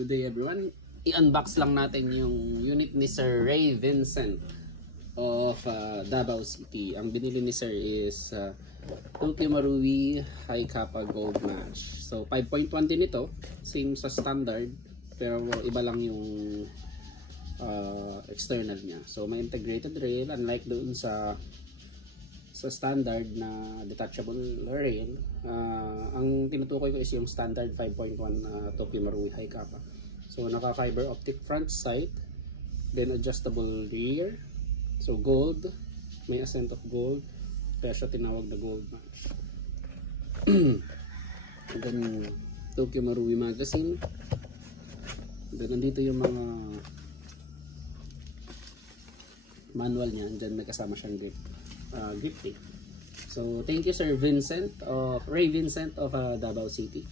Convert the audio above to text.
Good day everyone. I-unbox lang natin yung unit ni Sir Ray Vincent of Davao City. Ang binili ni Sir is Tokyo Marui High Kappa Gold Match. So 5.1 din ito, same sa standard pero iba lang yung external niya. So may integrated rail, unlike doon sa standard na detachable rail. Ang tinutukoy ko is yung standard 5.1 Tokyo Marui High Kappa. So naka fiber optic front sight, then adjustable rear. So gold, may accent of gold, kaya siya tinawag na gold match. Then Tokyo Marui magazine. Then nandito yung mga manual niya, and then may kasama siyang grip tape. So thank you Sir Vincent, Ray Vincent of Davao City.